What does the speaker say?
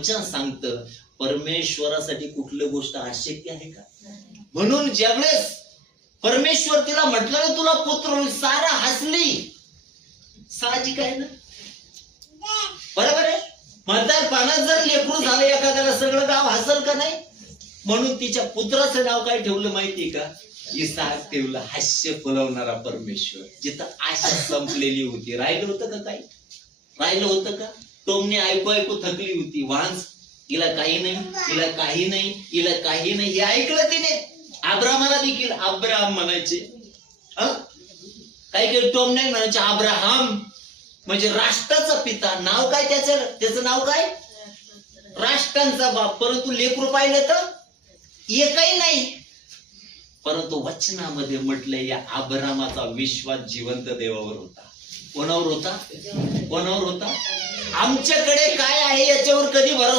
वचन सांगतं परमेश्वरासाठी कुठली गोष्ट अशक्य आहे का? म्हणून ज्यावेळेस परमेश्वर तिला म्हटलं तुला पुत्र होईल, सारा हसली. साहजिक आहे ना, बरोबर आहे. म्हातारपणात जर लेकरू झालं एखाद्याला सगळं गाव हसल का नाही? म्हणून तिच्या पुत्राचं नाव काय ठेवलं माहितीये का? इसाक ठेवलं. हास्य फुलवणारा परमेश्वर. जिथं आशा संपलेली होती, राहिलं होतं का काही? राहिलं होतं का? टोमने ऐकू ऐकू थकली होती. वांस हिला काही नाही, हिला काही नाही, हिला काही नाही, हे ऐकलं तिने. अब्राहमाला देखील अब्राहम म्हणायचे. काही काही टोम नाही म्हणायचे. अब्राहम म्हणजे राष्ट्राचा पिता. नाव काय त्याचं नाव काय? राष्ट्रांचा बाप. परंतु लेकरू पाहिलं तर एकही नाही. परंतु वचनामध्ये म्हटलंय या अब्राहमाचा विश्वास जिवंत देवावर होता. कोणावर होता? कोणावर होता? आमच्याकडे काय आहे याच्यावर कधी भरोसा